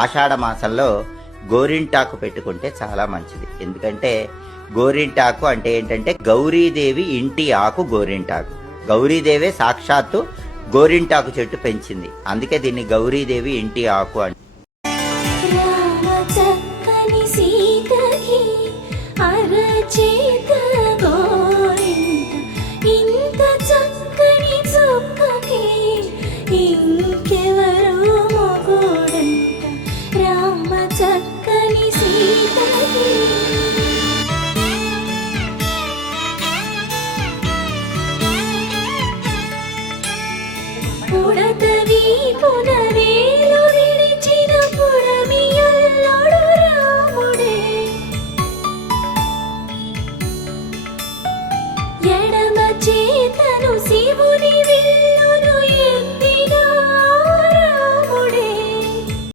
ఆషాఢ మాసంలో గోరింటాకు పెట్టుకుంటే చాలా మంచిది. ఎందుకంటే గోరింటాకు అంటే ఏంటంటే గౌరీదేవి ఇంటి ఆకు గోరింటాకు. గౌరీదేవే సాక్షాత్తు గోరింటాకు చెట్టు పెంచింది, అందుకే దీన్ని గౌరీదేవి ఇంటి ఆకు అంటే. రామ చక్కని సీతకి అరచే